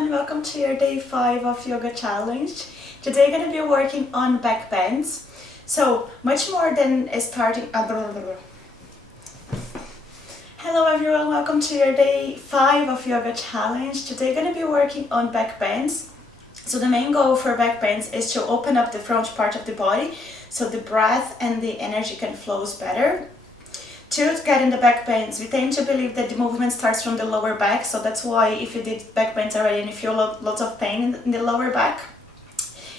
everyone, welcome to your day 5 of yoga challenge. Today we're going to be working on back bends. So much more than starting. Hello everyone, welcome to your day 5 of yoga challenge. Today we're going to be working on back bends. So the main goal for back bends is to open up the front part of the body so the breath and the energy can flow better. To get in the back bends, we tend to believe that the movement starts from the lower back, so that's why if you did back bends already and you feel lots of pain in the lower back,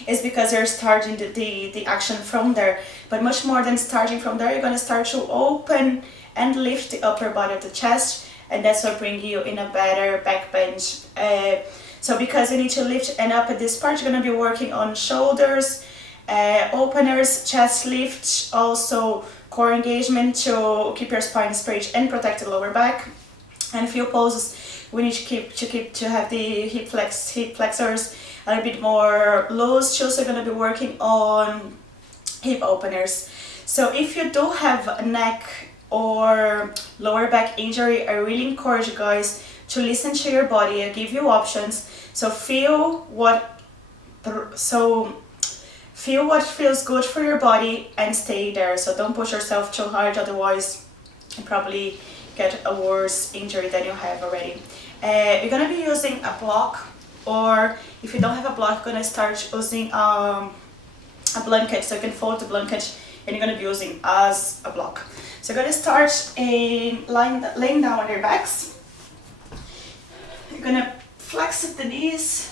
it's because you're starting the action from there. But much more than starting from there, you're going to start to open and lift the upper body of the chest, and that's what brings you in a better back bend. So because you need to lift and up at this part, you're going to be working on shoulders, openers, chest lift, also core engagement to keep your spine straight and protect the lower back. And a few poses we need to have the hip flexors a little bit more loose too. So we're going to be working on hip openers. So if you do have a neck or lower back injury, I really encourage you guys to listen to your body. I give you options. So feel what feels good for your body and stay there. So don't push yourself too hard, otherwise you probably get a worse injury than you have already. You're going to be using a block, or if you don't have a block, you're going to start using a blanket. So you can fold the blanket and you're going to be using as a block. So you're going to start laying down on your backs. You're going to flex the knees.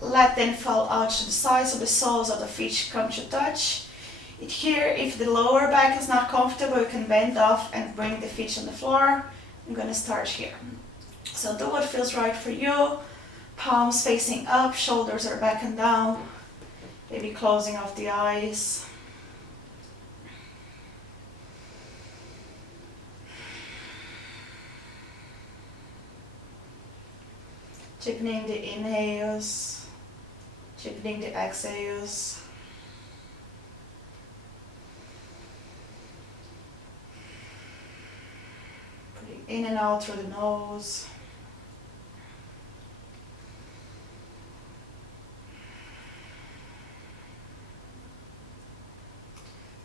Let them fall out to the side so the soles of the feet come to touch. Here, if the lower back is not comfortable, you can bend off and bring the feet on the floor. I'm going to start here. So do what feels right for you. Palms facing up, shoulders are back and down. Maybe closing off the eyes. Deepening the inhales. Deepening the exhales. Putting in and out through the nose.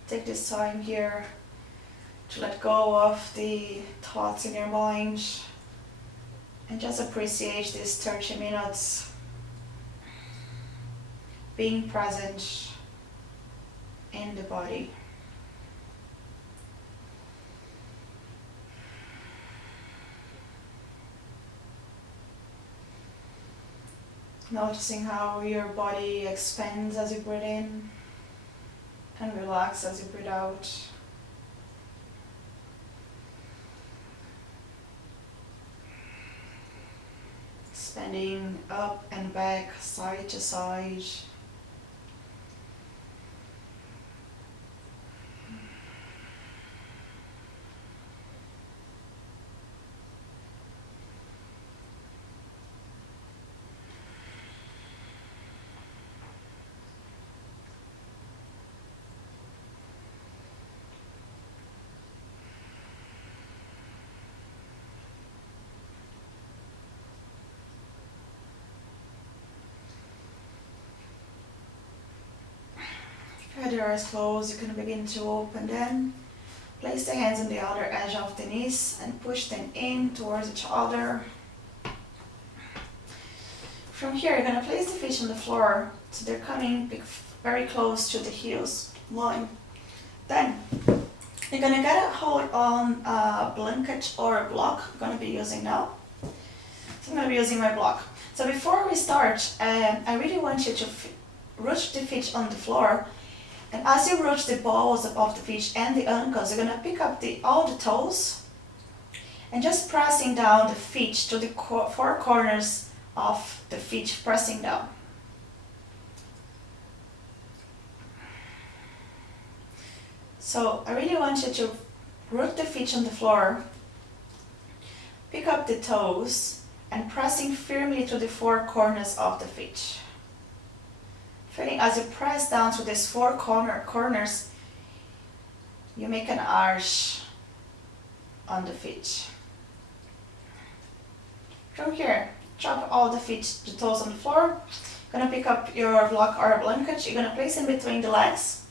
Take this time here to let go of the thoughts in your mind and just appreciate these 30 minutes being present in the body. Noticing how your body expands as you breathe in and relax as you breathe out. Expanding up and back, side to side. Have your eyes closed, you can begin to open them. Place the hands on the outer edge of the knees and push them in towards each other. From here, you're going to place the feet on the floor so they're coming very close to the heels line. Then, you're going to get a hold on a blanket or a block I'm going to be using now. So I'm going to be using my block. So before we start, I really want you to root the feet on the floor. And as you root the balls above the feet and the ankles, you're going to pick up all the toes and just pressing down the feet to the four corners of the feet, pressing down. So I really want you to root the feet on the floor, pick up the toes and pressing firmly to the four corners of the feet. Feeling as you press down to these four corners, you make an arch on the feet. From here, Drop all the feet, the toes on the floor. Gonna pick up your block or blanket. You're gonna place in between the legs.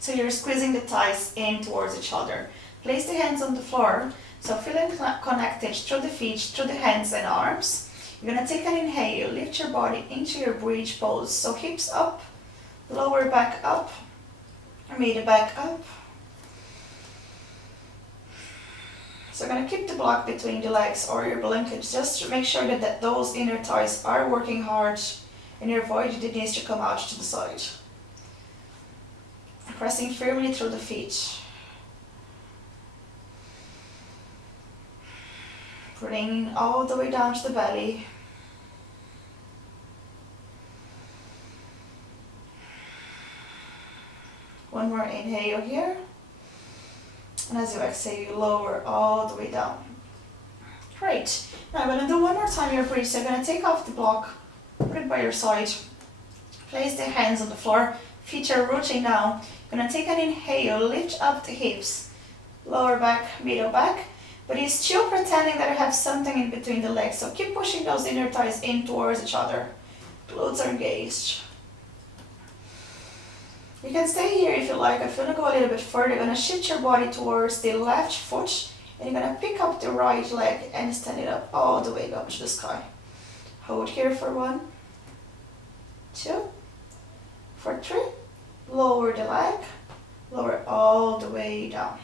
So you're squeezing the thighs in towards each other. Place the hands on the floor. So feeling connected through the feet, through the hands and arms. You're gonna take an inhale, lift your body into your bridge pose. So hips up, lower back up, middle back up. So I'm gonna keep the block between the legs or your blanket. Just to make sure that those inner thighs are working hard and you're avoiding the knees to come out to the side. Pressing firmly through the feet. Bringing all the way down to the belly. One more inhale here. And as you exhale, you lower all the way down. Great. Now I'm going to do one more time your breath. So you're going to take off the block, put it by your side. Place the hands on the floor. Feet are rooting down. You're going to take an inhale, lift up the hips. Lower back, middle back. But you're still pretending that you have something in between the legs. So keep pushing those inner thighs in towards each other. Glutes are engaged. You can stay here if you like. If you want to go a little bit further, you're going to shift your body towards the left foot. And you're going to pick up the right leg and stand it up all the way up to the sky. Hold here for 1, 2, for 3. Lower the leg. Lower all the way down.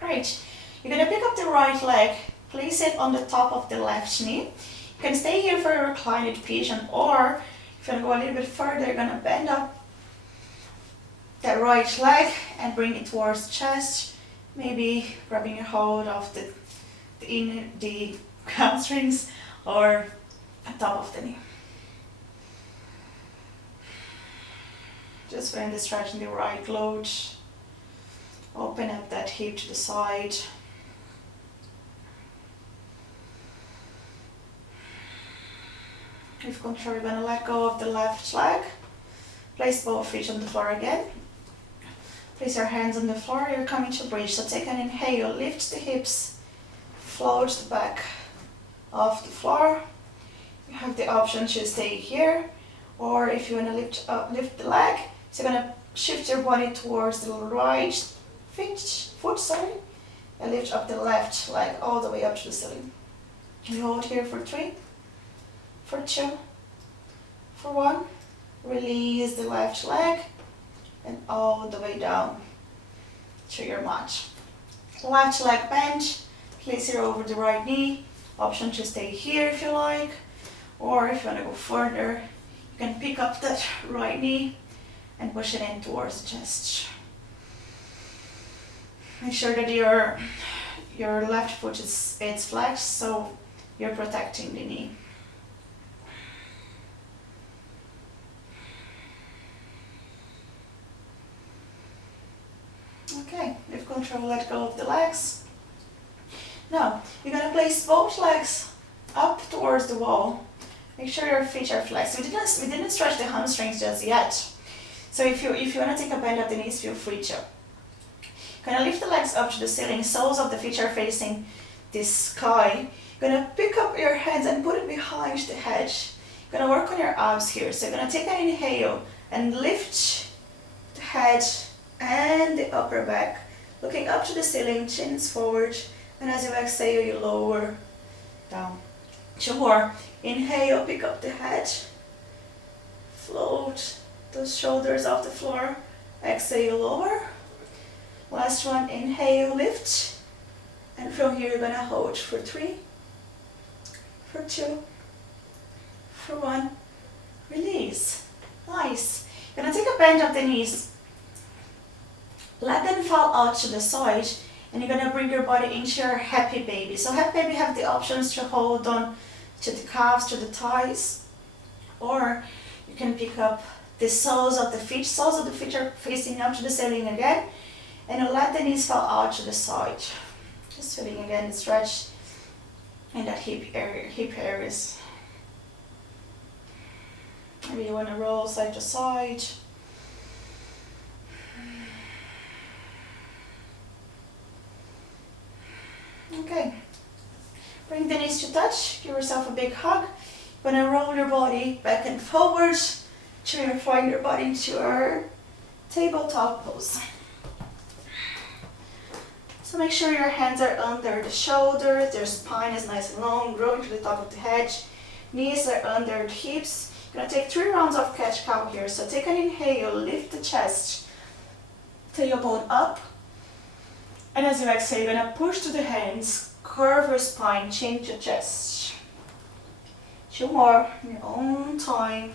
Great. You're going to pick up the right leg, place it on the top of the left knee. You can stay here for a reclined position, or if you want to go a little bit further, you're going to bend up that right leg and bring it towards the chest, maybe grabbing your hold of the hamstrings or on top of the knee. Just when stretching the right glute, open up that hip to the side. With control, you're going to let go of the left leg. Place both feet on the floor again. Place your hands on the floor. You're coming to bridge. So take an inhale, lift the hips, float the back off the floor. You have the option to stay here, or if you want to lift the leg, so you're going to shift your body towards the right foot, and lift up the left leg all the way up to the ceiling. You hold here for 3, for 2, for 1. Release the left leg and all the way down to your mat. Left leg bend, place here over the right knee. Option to stay here if you like, or if you want to go further, you can pick up that right knee and push it in towards the chest. Make sure that your left foot is flexed, so you're protecting the knee. Okay, with control, let go of the legs. Now, you're going to place both legs up towards the wall. Make sure your feet are flexed. We didn't stretch the hamstrings just yet. So if you want to take a bend of the knees, feel free to. You're going to lift the legs up to the ceiling. Soles of the feet are facing the sky. You're going to pick up your hands and put it behind the head. You're going to work on your abs here. So you're going to take an inhale and lift the head and the upper back, looking up to the ceiling, chins forward, and as you exhale, you lower down. 2 more. Inhale, pick up the head, float those shoulders off the floor, exhale, lower. Last one, inhale, lift, and from here you're going to hold for 3, for 2, for 1, release. Nice. You're going to take a bend of the knees. Let them fall out to the side, and you're going to bring your body into your happy baby. So happy baby have the options to hold on to the calves, to the thighs, or you can pick up the soles of the feet. Soles of the feet are facing up to the ceiling again, and you let the knees fall out to the side. Just feeling again the stretch in that hip areas. Maybe you want to roll side to side. Okay, Bring the knees to touch, give yourself a big hug. You're gonna roll your body back and forwards to find your body into your tabletop pose. So make sure your hands are under the shoulders, your spine is nice and long, growing to the top of the head. Knees are under the hips. You're gonna take 3 rounds of cat cow here. So take an inhale, lift the chest, tailbone up. And as you exhale, you're gonna push to the hands, curve your spine, change your chest. 2 more in your own time.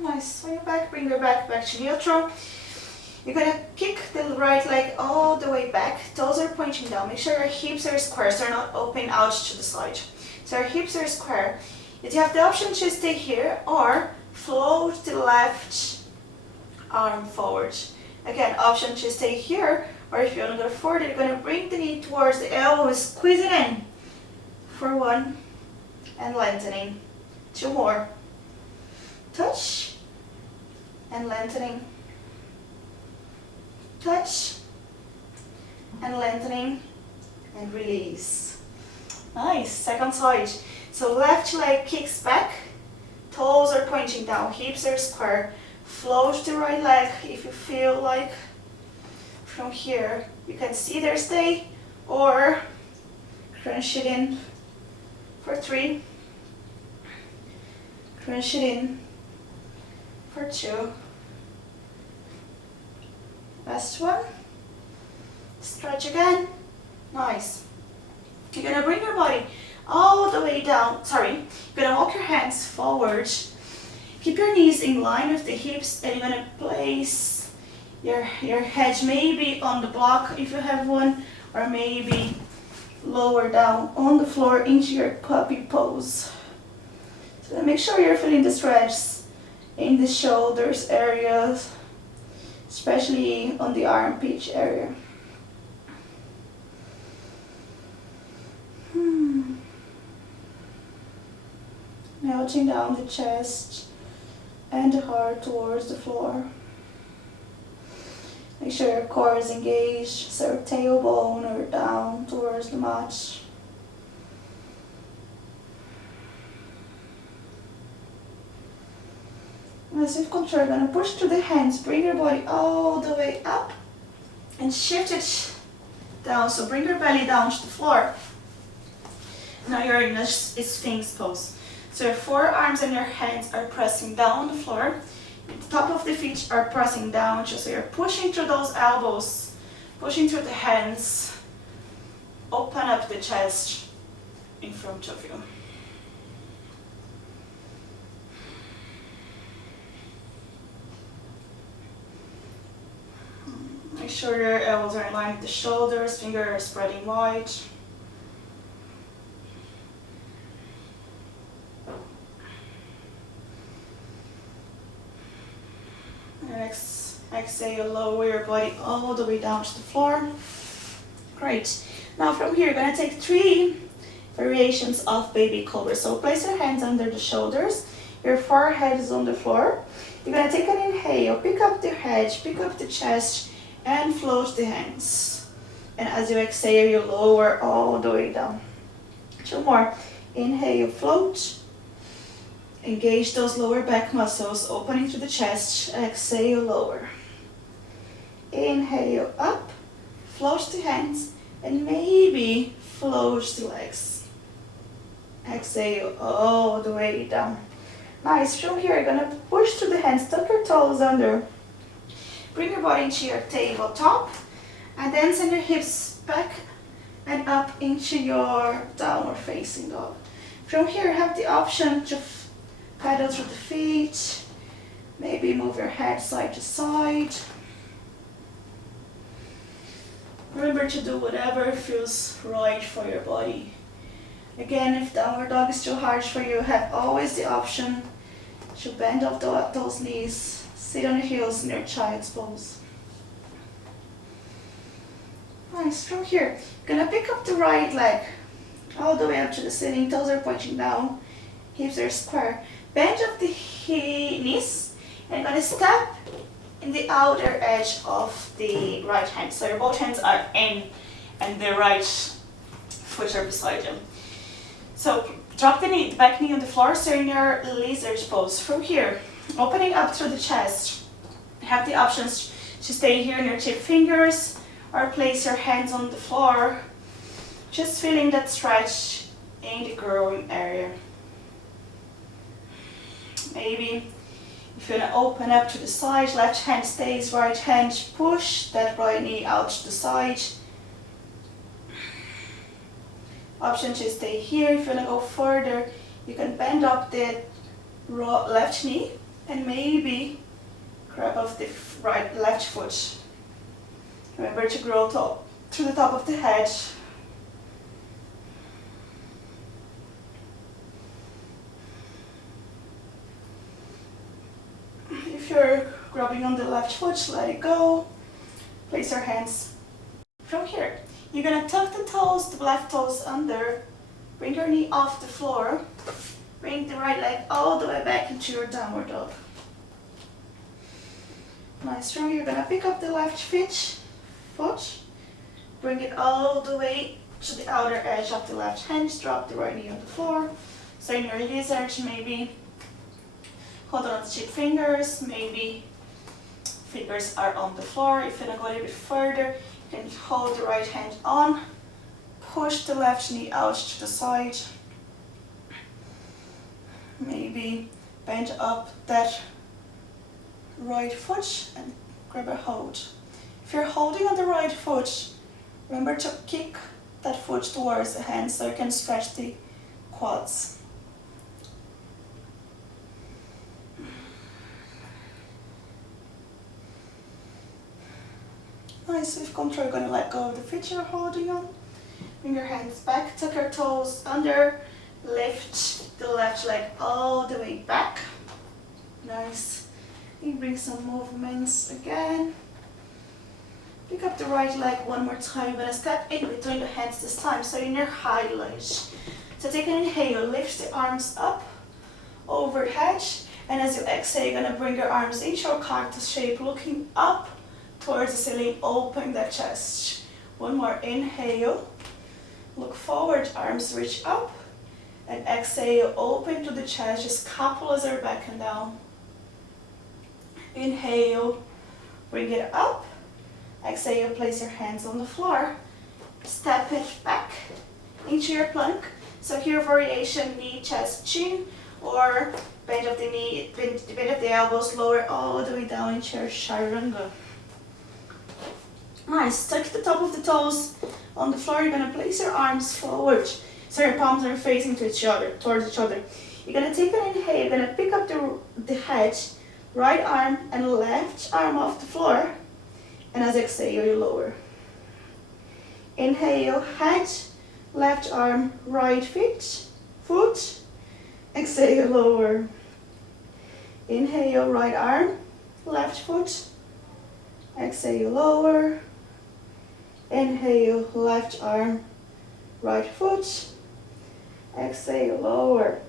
Nice. Swing back, bring your back to neutral. You're gonna kick the right leg all the way back. Toes are pointing down. Make sure your hips are square, so they're not open out to the side. So your hips are square. You have the option to stay here or float the left arm forward. Again, option to stay here, or if you want to go forward, you're gonna bring the knee towards the elbow, squeeze it in for 1, and lengthening. 2 more. Touch and lengthening. Touch and lengthening and release. Nice. Second side. So left leg kicks back, toes are pointing down, hips are square. Float the right leg if you feel like. From here you can either stay or crunch it in for 3. Crunch it in for 2. Last one. Stretch again. Nice. You're gonna bring your body all the way down. You're gonna walk your hands forward. Keep your knees in line with the hips, and you're gonna place your head maybe on the block if you have one, or maybe lower down on the floor into your puppy pose. So make sure you're feeling the stretch in the shoulders areas, especially on the armpit area. Melting down the chest and the heart towards the floor. Make sure your core is engaged, so your tailbone or down towards the mat. As with control, you're going to push through the hands, bring your body all the way up and shift it down. So bring your belly down to the floor. Now you're in a Sphinx pose. So your forearms and your hands are pressing down the floor. The top of the feet are pressing down, so you're pushing through those elbows, pushing through the hands. Open up the chest in front of you. Make sure your elbows are in line with the shoulders, fingers are spreading wide. Exhale, lower your body all the way down to the floor. Great. Now from here, you're going to take 3 variations of baby cobra. So place your hands under the shoulders. Your forehead is on the floor. You're going to take an inhale, pick up the head, pick up the chest, and float the hands. And as you exhale, you lower all the way down. 2 more. Inhale, float. Engage those lower back muscles, opening through the chest. Exhale, lower. Inhale, up. Float the hands, and maybe float the legs. Exhale all the way down. Nice. From here, you're gonna push through the hands, tuck your toes under. Bring your body into your tabletop, and then send your hips back and up into your downward facing dog. From here, you have the option to pedal through the feet, maybe move your head side to side. Remember to do whatever feels right for your body. Again, if downward dog is too hard for you, have always the option to bend off those knees, sit on your heels in your child's pose. Nice. From here, you're gonna pick up the right leg all the way up to the ceiling. Toes are pointing down, hips are square. Bend of the knees, and you're gonna step in the outer edge of the right hand. So your both hands are in, and the right foot are beside you. So drop the back knee on the floor, so in your lizard pose. From here, opening up through the chest, you have the options to stay here in your tip fingers or place your hands on the floor, just feeling that stretch in the growing area. Maybe if you want to open up to the side, left hand stays, right hand push that right knee out to the side. Option to stay here. If you want to go further, you can bend up the left knee and maybe grab off the left foot. Remember to grow to the top of the head. If you're grabbing on the left foot, let it go. Place your hands from here. You're gonna tuck the toes, the left toes under. Bring your knee off the floor. Bring the right leg all the way back into your downward dog. Nice. From here, you're gonna pick up the left foot. Bring it all the way to the outer edge of the left hand. Drop the right knee on the floor. So in your lizard, maybe hold on to tip fingers. Maybe fingers are on the floor. If you want to go a little bit further, you can hold the right hand on. Push the left knee out to the side. Maybe bend up that right foot and grab a hold. If you're holding on the right foot, remember to kick that foot towards the hand so you can stretch the quads. Nice. With control, you're going to let go of the foot you're holding on. Bring your hands back, tuck your toes under, lift the left leg all the way back. Nice. And bring some movements again. Pick up the right leg one more time. You're going to step in between the hands this time, so in your high lunge. So take an inhale, lift the arms up, overhead, and as you exhale, you're going to bring your arms into your cactus shape, looking up towards the ceiling, open the chest. One more inhale, look forward, arms reach up, and exhale, open to the chest, just scapulas are back and down. Inhale, bring it up. Exhale, place your hands on the floor. Step it back into your plank. So here, variation, knee, chest, chin, or bend of the knee, bend of the elbows, lower all the way down into your chaturanga. Nice. Tuck the top of the toes on the floor. You're gonna place your arms forward, so your palms are facing to each other, towards each other. You're gonna take an inhale. You're gonna pick up the head, right arm and left arm off the floor, and as exhale, you lower. Inhale, head, left arm, right foot. Exhale, lower. Inhale, right arm, left foot. Exhale, lower. Inhale, left arm, right foot. Exhale, lower.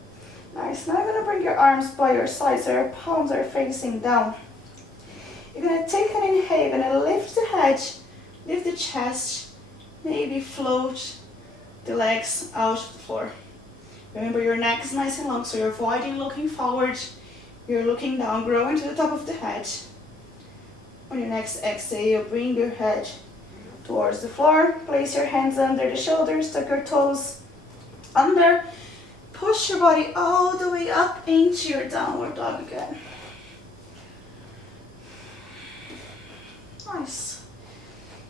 Nice. Now you're going to bring your arms by your side so your palms are facing down. You're going to take an inhale, you're going to lift the head, lift the chest, maybe float the legs out of the floor. Remember, your neck is nice and long, so you're avoiding looking forward. You're looking down, growing to the top of the head. On your next exhale, bring your head towards the floor. Place your hands under the shoulders, tuck your toes under. Push your body all the way up into your downward dog again. Nice.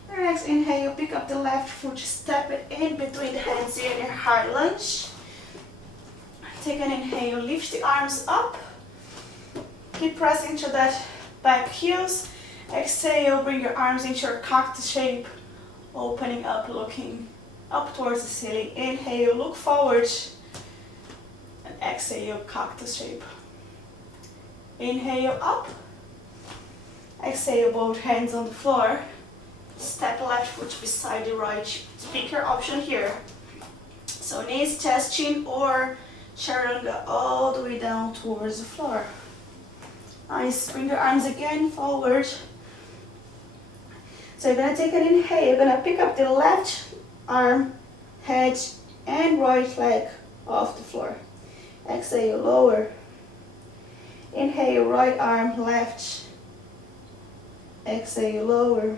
Your next inhale, pick up the left foot, step it in between the hands here in your high lunge. Take an inhale, lift the arms up. Keep pressing to that back heels. Exhale, bring your arms into your cactus shape, opening up, looking up towards the ceiling. Inhale, look forward, and exhale, cactus shape. Inhale, up. Exhale, both hands on the floor. Step left foot beside the right. Pick your option here. So knees, chest, chin, or chaturanga all the way down towards the floor. Nice. Bring your arms again forward. So you're going to take an inhale. You're going to pick up the left arm, head, and right leg off the floor. Exhale, lower. Inhale, right arm, left. Exhale, lower.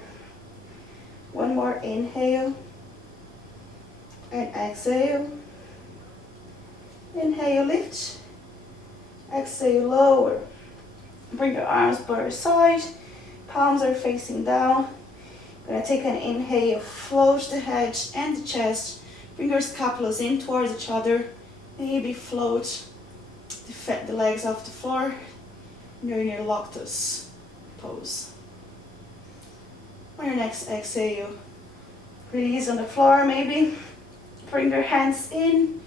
One more inhale. And exhale. Inhale, lift. Exhale, lower. Bring your arms by your side. Palms are facing down. Gonna take an inhale, float the head and the chest. Bring your scapulas in towards each other. Maybe float the legs off the floor. You're in your lotus pose. On your next exhale, release on the floor maybe. Bring your hands in.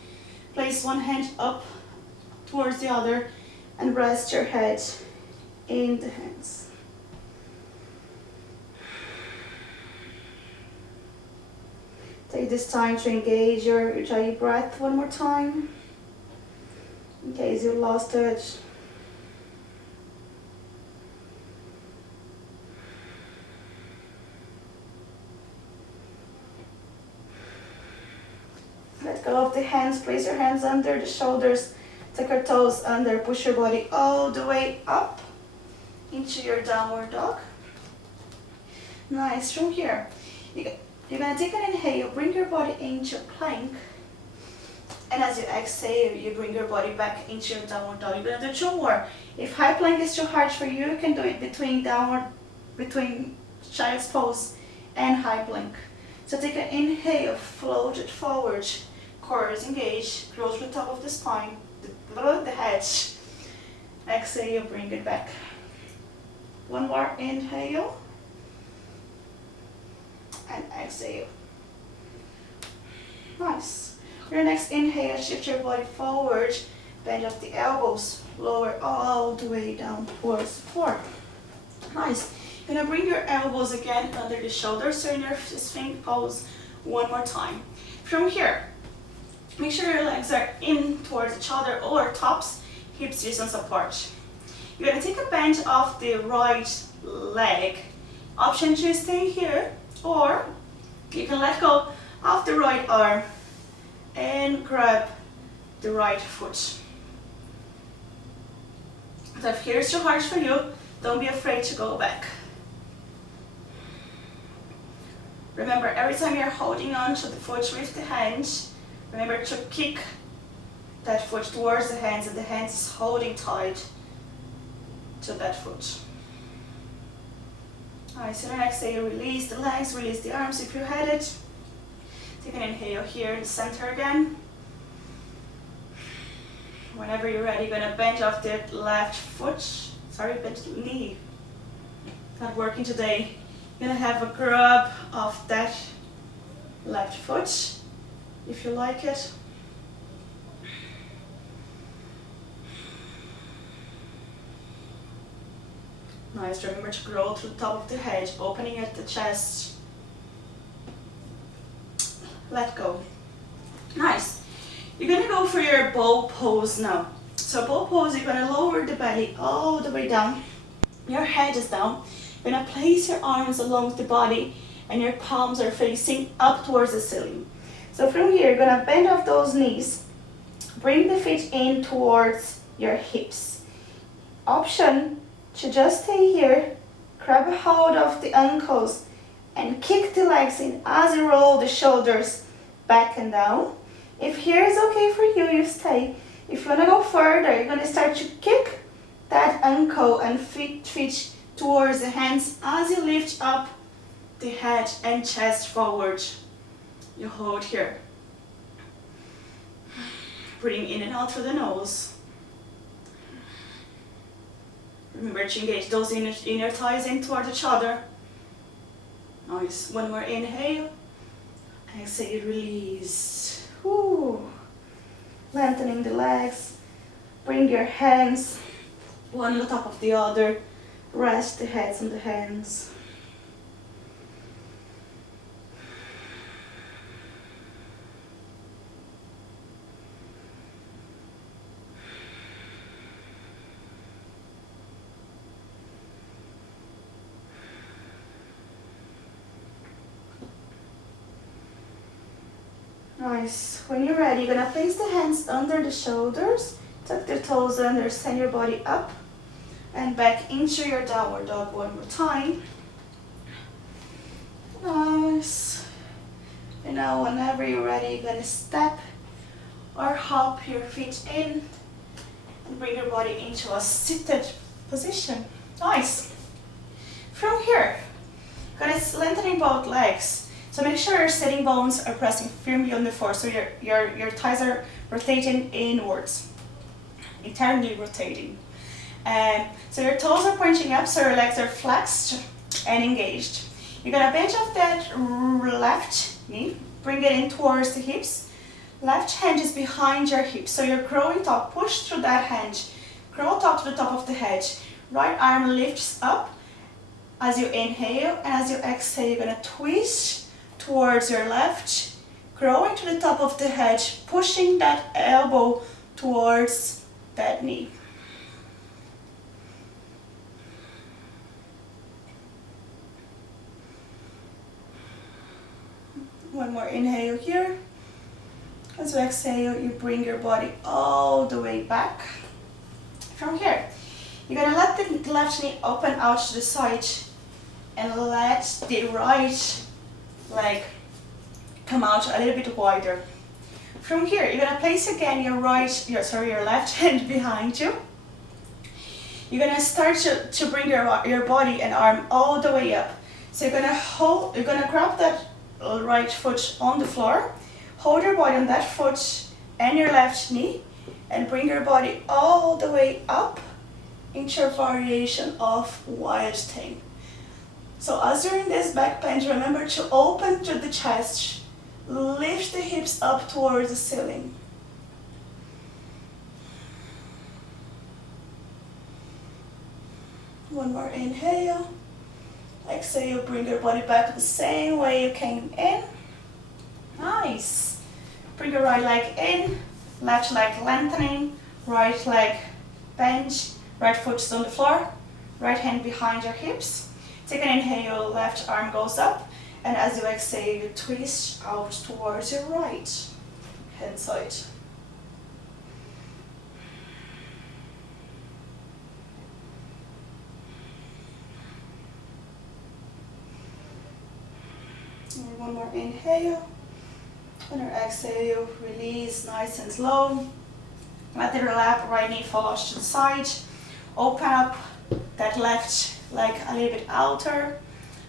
Place one hand up towards the other and rest your head in the hands. Take this time to engage your Ujjayi breath one more time, in case you lost it. Let go of the hands, place your hands under the shoulders, take your toes under, push your body all the way up into your downward dog. Nice, from here. You're going to take an inhale, bring your body into plank, and as you exhale, you bring your body back into your downward dog. You're going to do two more. If high plank is too hard for you, you can do it between child's pose and high plank. So take an inhale, float it forward, core is engaged, close to the top of the spine, the head. Exhale, bring it back. One more inhale. And exhale. Nice. For your next inhale, shift your body forward, bend up the elbows, lower all the way down towards the floor. Nice. You're gonna bring your elbows again under the shoulders, so in your sphinx pose one more time. From here, make sure your legs are in towards each other or tops, hips distance apart. You're gonna take a bend of the right leg. Option to stay here, or you can let go of the right arm and grab the right foot. So if here's too hard for you, don't be afraid to go back. Remember, every time you're holding on to the foot with the hands, remember to kick that foot towards the hands, and the hands is holding tight to that foot. Alright, so then exhale, release the legs, release the arms if you had it. Take an inhale here in the center again. Whenever you're ready, you're gonna bend off the left foot. Bend the knee. Not working today. You're gonna have a grab of that left foot, if you like it. Nice, remember to grow to the top of the head, opening at the chest. Let go. Nice. You're gonna go for your bow pose now. So bow pose, you're gonna lower the belly all the way down. Your head is down. You're gonna place your arms along the body and your palms are facing up towards the ceiling. So from here, you're gonna bend off those knees. Bring the feet in towards your hips. Option to just stay here, grab a hold of the ankles and kick the legs in as you roll the shoulders back and down. If here is okay for you, you stay. If you want to go further, you're going to start to kick that ankle and feet towards the hands as you lift up the head and chest forward. You hold here. Breathing in and out through the nose. Remember to engage those inner thighs in towards each other. Nice. One more inhale. Exhale, release. Woo. Lengthening the legs. Bring your hands one on the top of the other. Rest the heads on the hands. Nice. When you're ready, you're gonna place the hands under the shoulders, tuck the toes under, send your body up and back into your downward dog one more time. Nice. And now whenever you're ready, you're gonna step or hop your feet in and bring your body into a seated position. Nice. From here, you're gonna lengthening both legs. So make sure your sitting bones are pressing firmly on the floor, so your thighs are rotating inwards, internally rotating. So your toes are pointing up, so your legs are flexed and engaged. You're gonna bench off that left knee, bring it in towards the hips. Left hand is behind your hips, so you're growing top, push through that hand, grow top to the top of the head. Right arm lifts up as you inhale, and as you exhale, you're gonna twist towards your left, growing to the top of the head, pushing that elbow towards that knee. One more inhale here. As you exhale, you bring your body all the way back. From here, you're gonna let the left knee open out to the side and let the right leg come out a little bit wider. From here, you're gonna place again your left hand behind you. You're gonna start to bring your body and arm all the way up. So you're gonna grab that right foot on the floor, hold your body on that foot and your left knee, and bring your body all the way up into a variation of wild thing. So as you're in this back bend, remember to open to the chest, lift the hips up towards the ceiling. One more inhale. Exhale, bring your body back the same way you came in. Nice. Bring your right leg in, left leg lengthening, right leg bend, right foot is on the floor, right hand behind your hips. Take an inhale, left arm goes up, and as you exhale, you twist out towards your right hand side. And one more inhale. On your exhale, release nice and slow. Let the right knee fall off to the side. Open up that left leg a little bit outer.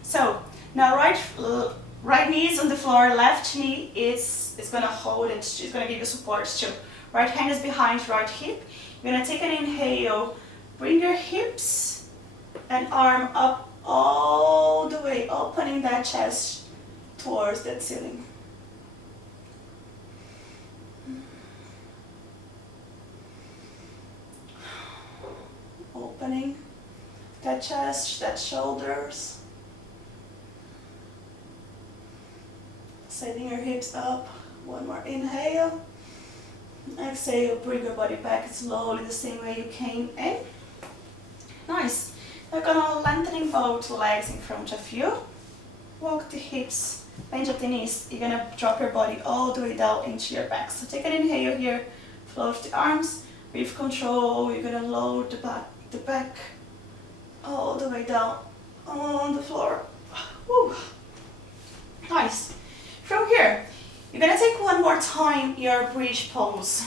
So now right knee is on the floor, left knee is gonna hold it, it's gonna give you support too. Right hand is behind right hip. You're gonna take an inhale, bring your hips and arm up all the way, opening that chest towards that ceiling. Opening that chest, that shoulders. Setting your hips up. One more inhale. Exhale, bring your body back slowly the same way you came in. Nice. You're gonna lengthening both legs in front of you. Walk the hips, bend at the knees. You're gonna drop your body all the way down into your back. So take an inhale here, float the arms. With control, you're gonna load the back all the way down on the floor. Woo. Nice. From here, you're gonna take one more time your bridge pose.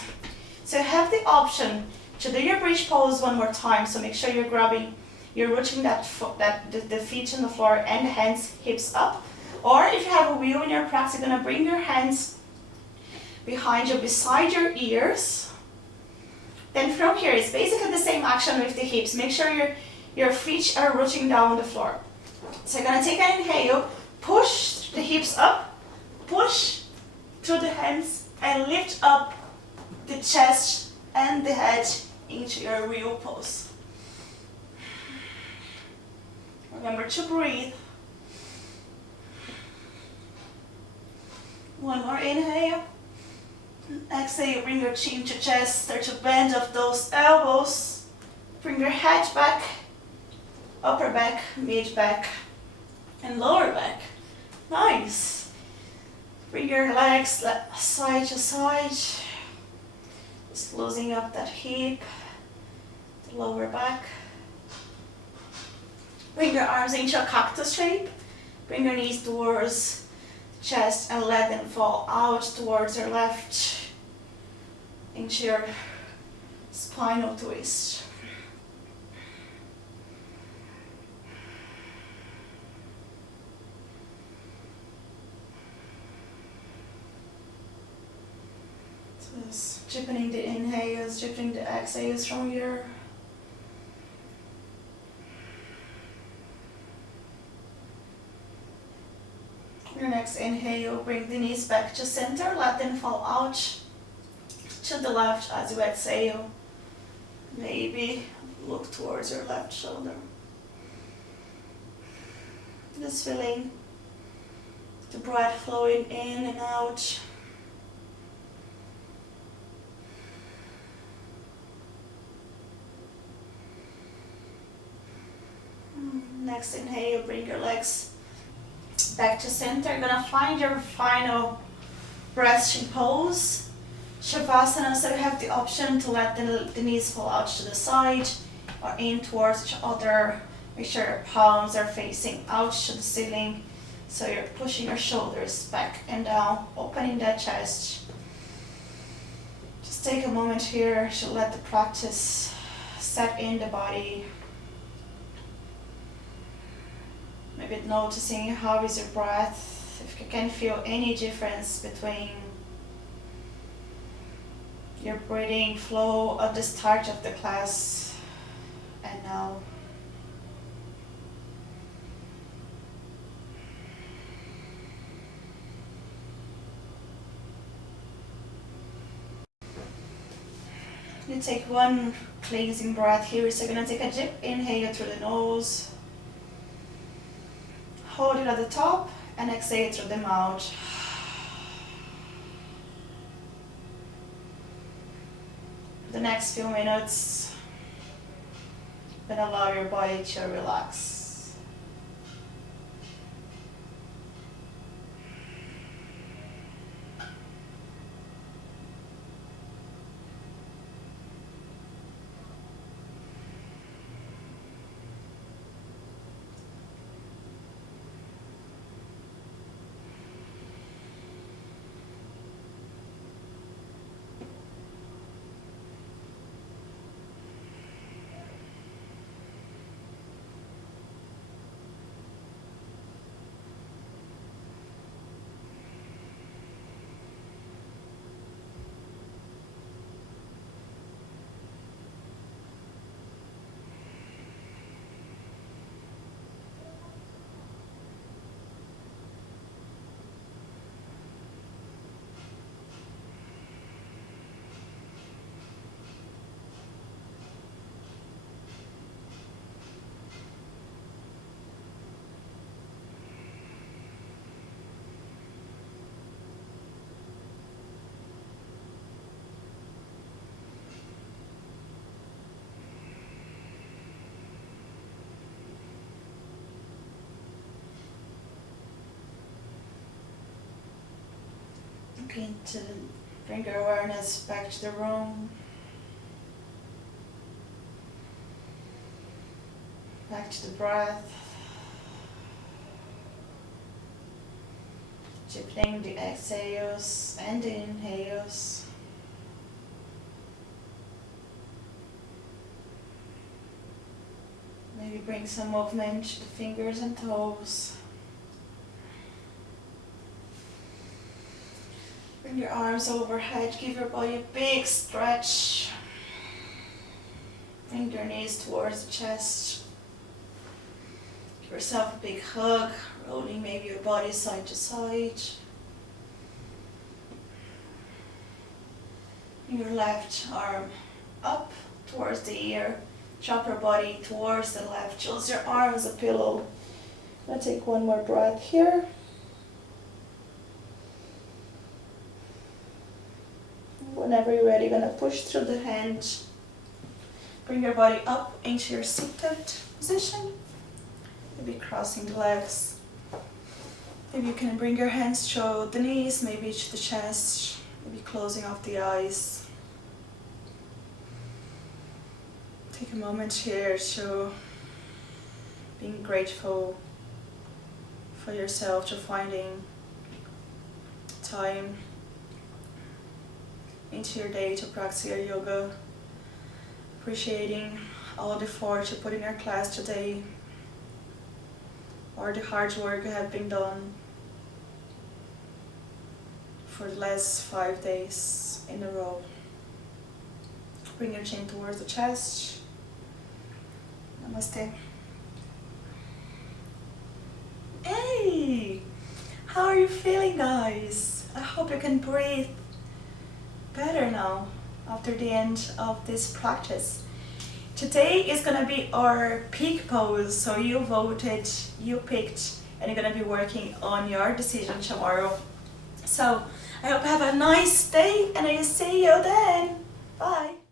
So you have the option to do your bridge pose one more time. So make sure you're rooting the feet on the floor and the hands, hips up. Or if you have a wheel in your practice, you're gonna bring your hands behind you, beside your ears. Then from here, it's basically the same action with the hips. Make sure your feet are rooting down the floor. So you're gonna take an inhale, push the hips up, push through the hands, and lift up the chest and the head into your wheel pose. Remember to breathe. One more inhale. Exhale, bring your chin to chest, start to bend of those elbows. Bring your head back, upper back, mid back, and lower back. Nice. Bring your legs side to side. Just loosening up that hip, the lower back. Bring your arms into a cactus shape. Bring your knees towards the chest and let them fall out towards your left into your spinal twist. So just deepening the inhales, deepening the exhales from here. Your next inhale, bring the knees back to center, let them fall out to the left as you exhale. Maybe look towards your left shoulder. Just feeling the breath flowing in and out. Next inhale, bring your legs back to center. You're gonna find your final resting pose, Shavasana. So you have the option to let the knees fall out to the side or in towards each other. Make sure your palms are facing out to the ceiling. So you're pushing your shoulders back and down, opening that chest. Just take a moment here to let the practice set in the body. Maybe noticing how is your breath, if you can feel any difference between your breathing flow at the start of the class and now. You take one cleansing breath here, so you're going to take a deep inhale through the nose. Hold it at the top and exhale through the mouth. For the next few minutes, then allow your body to relax. Okay, to bring your awareness back to the room, back to the breath, deepening the exhales and the inhales. Maybe bring some movement to the fingers and toes. Bring your arms overhead, give your body a big stretch. Bring your knees towards the chest. Give yourself a big hug, rolling maybe your body side to side. Bring your left arm up towards the ear. Drop your body towards the left. Use your arm as a pillow. I'm going to take one more breath here. Whenever you're ready, you're going to push through the hands. Bring your body up into your seated position. Maybe crossing the legs. Maybe you can bring your hands to the knees, maybe to the chest, maybe closing off the eyes. Take a moment here to being grateful for yourself, to finding time into your day to practice your yoga, appreciating all the effort you put in your class today, or the hard work you have been done for the last 5 days in a row. Bring your chin towards the chest. Namaste. Hey! How are you feeling, guys? I hope you can breathe better now after the end of this practice. Today is gonna be our peak pose, so you voted, you picked, and you're gonna be working on your decision tomorrow. So I hope you have a nice day, and I'll see you then. Bye.